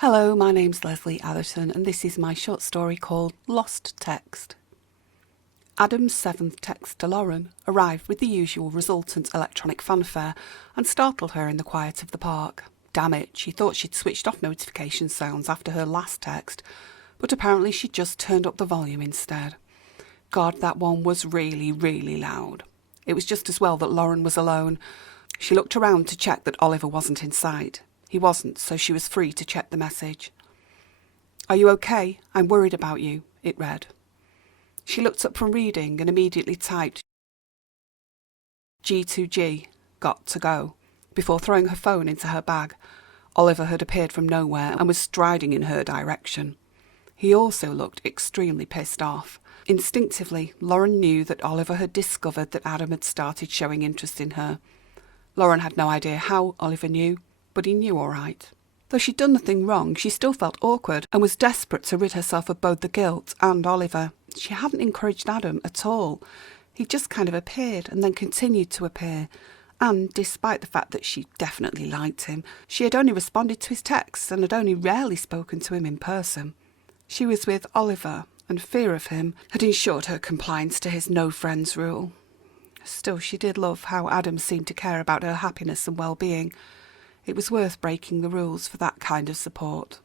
Hello, my name's Lesley Atherton and this is my short story called Lost Text. Adam's seventh text to Lauren arrived with the usual resultant electronic fanfare and startled her in the quiet of the park. Damn it, she thought she'd switched off notification sounds after her last text, but apparently she'd just turned up the volume instead. God, that one was really, really loud. It was just as well that Lauren was alone. She looked around to check that Oliver wasn't in sight. He wasn't, so she was free to check the message. "Are you okay? I'm worried about you," it read. She looked up from reading and immediately typed G2G, got to go, before throwing her phone into her bag. Oliver had appeared from nowhere and was striding in her direction. He also looked extremely pissed off. Instinctively, Lauren knew that Oliver had discovered that Adam had started showing interest in her. Lauren had no idea how Oliver knew, but he knew all right. Though she'd done nothing wrong, she still felt awkward and was desperate to rid herself of both the guilt and Oliver. She hadn't encouraged Adam at all. He just kind of appeared and then continued to appear. And despite the fact that she definitely liked him, she had only responded to his texts and had only rarely spoken to him in person. She was with Oliver, and fear of him had ensured her compliance to his no friends rule. Still, she did love how Adam seemed to care about her happiness and well-being. It was worth breaking the rules for that kind of support.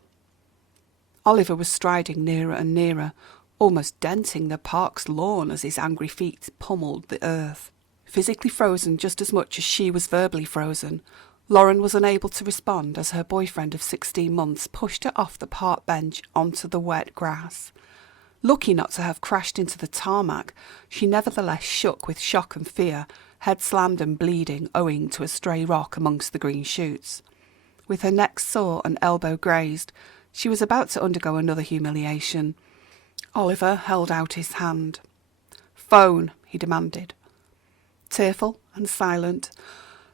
Oliver was striding nearer and nearer, almost denting the park's lawn as his angry feet pummeled the earth. Physically frozen just as much as she was verbally frozen, Lauren was unable to respond as her boyfriend of 16 months pushed her off the park bench onto the wet grass. Lucky not to have crashed into the tarmac, she nevertheless shook with shock and fear, head slammed and bleeding owing to a stray rock amongst the green shoots. With her neck sore and elbow grazed, she was about to undergo another humiliation. Oliver held out his hand. "Phone," he demanded. Tearful and silent,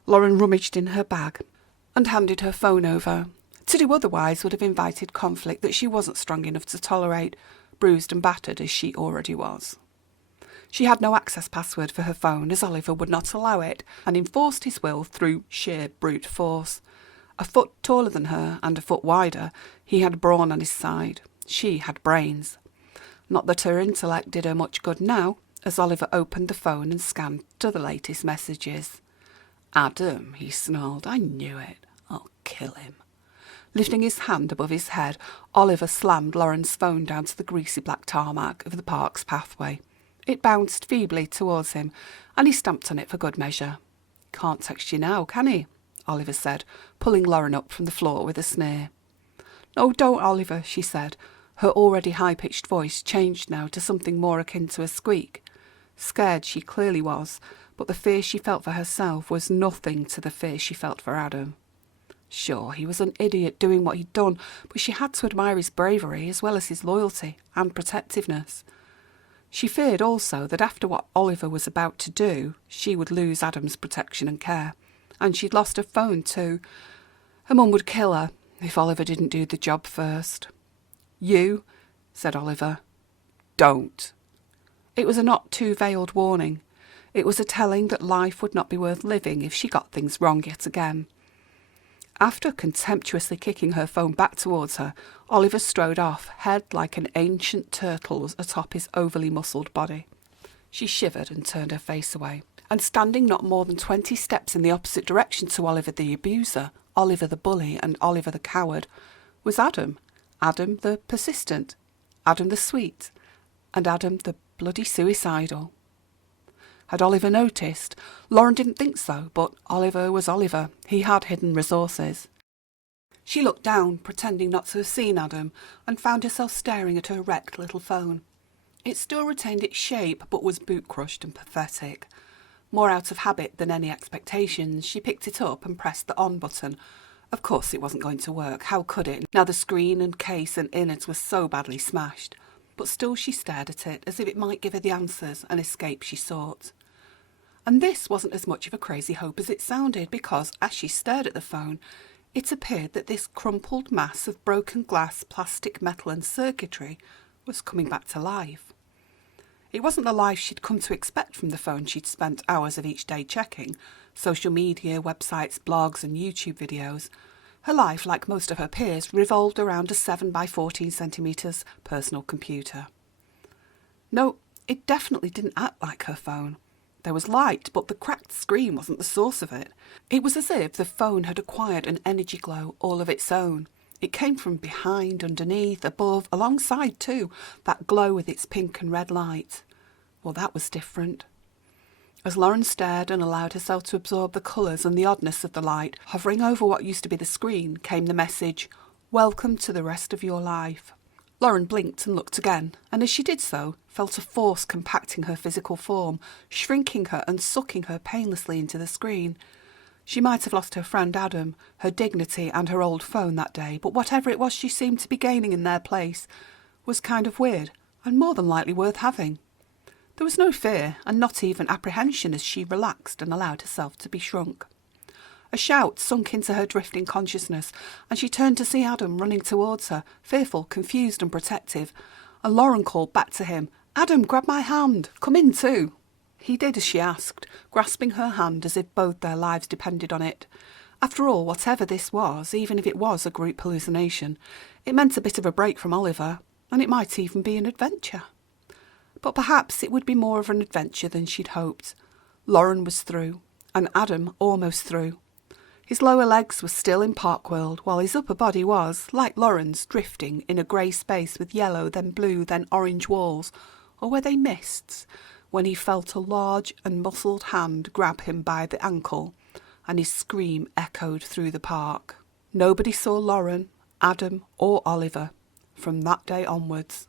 Lauren rummaged in her bag and handed her phone over. To do otherwise would have invited conflict that she wasn't strong enough to tolerate, bruised and battered as she already was. She had no access password for her phone as Oliver would not allow it and enforced his will through sheer brute force. A foot taller than her and a foot wider, he had brawn on his side. She had brains. Not that her intellect did her much good now, as Oliver opened the phone and scanned to the latest messages. "Adam," he snarled, "I knew it. I'll kill him." Lifting his hand above his head, Oliver slammed Lauren's phone down to the greasy black tarmac of the park's pathway. It bounced feebly towards him, and he stamped on it for good measure. "Can't text you now, can he?" Oliver said, pulling Lauren up from the floor with a sneer. "No, don't, Oliver," she said. Her already high-pitched voice changed now to something more akin to a squeak. Scared she clearly was, but the fear she felt for herself was nothing to the fear she felt for Adam. Sure, he was an idiot doing what he'd done, but she had to admire his bravery as well as his loyalty and protectiveness. She feared also that after what Oliver was about to do, she would lose Adam's protection and care. And she'd lost her phone too. Her mum would kill her if Oliver didn't do the job first. "You," said Oliver. "Don't." It was a not too veiled warning. It was a telling that life would not be worth living if she got things wrong yet again. After contemptuously kicking her phone back towards her, Oliver strode off, head like an ancient turtle's atop his overly muscled body. She shivered and turned her face away, and standing not more than 20 steps in the opposite direction to Oliver the abuser, Oliver the bully, and Oliver the coward, was Adam. Adam the persistent, Adam the sweet, and Adam the bloody suicidal. Had Oliver noticed? Lauren didn't think so, but Oliver was Oliver. He had hidden resources. She looked down, pretending not to have seen Adam, and found herself staring at her wrecked little phone. It still retained its shape, but was boot-crushed and pathetic. More out of habit than any expectations, she picked it up and pressed the on button. Of course it wasn't going to work. How could it, now the screen and case and innards were so badly smashed? But still she stared at it, as if it might give her the answers and escape she sought. And this wasn't as much of a crazy hope as it sounded, because, as she stared at the phone, it appeared that this crumpled mass of broken glass, plastic, metal and circuitry was coming back to life. It wasn't the life she'd come to expect from the phone she'd spent hours of each day checking, social media, websites, blogs and YouTube videos, Her life, like most of her peers, revolved around a 7 by 14 centimetres personal computer. No, it definitely didn't act like her phone. There was light, but the cracked screen wasn't the source of it. It was as if the phone had acquired an energy glow all of its own. It came from behind, underneath, above, alongside too, that glow with its pink and red light. Well, that was different. As Lauren stared and allowed herself to absorb the colours and the oddness of the light, hovering over what used to be the screen, came the message, "Welcome to the rest of your life." Lauren blinked and looked again, and as she did so, felt a force compacting her physical form, shrinking her and sucking her painlessly into the screen. She might have lost her friend Adam, her dignity and her old phone that day, but whatever it was she seemed to be gaining in their place was kind of weird and more than likely worth having. There was no fear and not even apprehension as she relaxed and allowed herself to be shrunk. A shout sunk into her drifting consciousness, and she turned to see Adam running towards her, fearful, confused and protective, and Lauren called back to him, "Adam, grab my hand. Come in too." He did as she asked, grasping her hand as if both their lives depended on it. After all, whatever this was, even if it was a group hallucination, it meant a bit of a break from Oliver, and it might even be an adventure. But perhaps it would be more of an adventure than she'd hoped. Lauren was through, and Adam almost through. His lower legs were still in Parkworld, while his upper body was, like Lauren's, drifting in a grey space with yellow, then blue, then orange walls, or were they mists, when he felt a large and muscled hand grab him by the ankle, and his scream echoed through the park. Nobody saw Lauren, Adam or Oliver from that day onwards.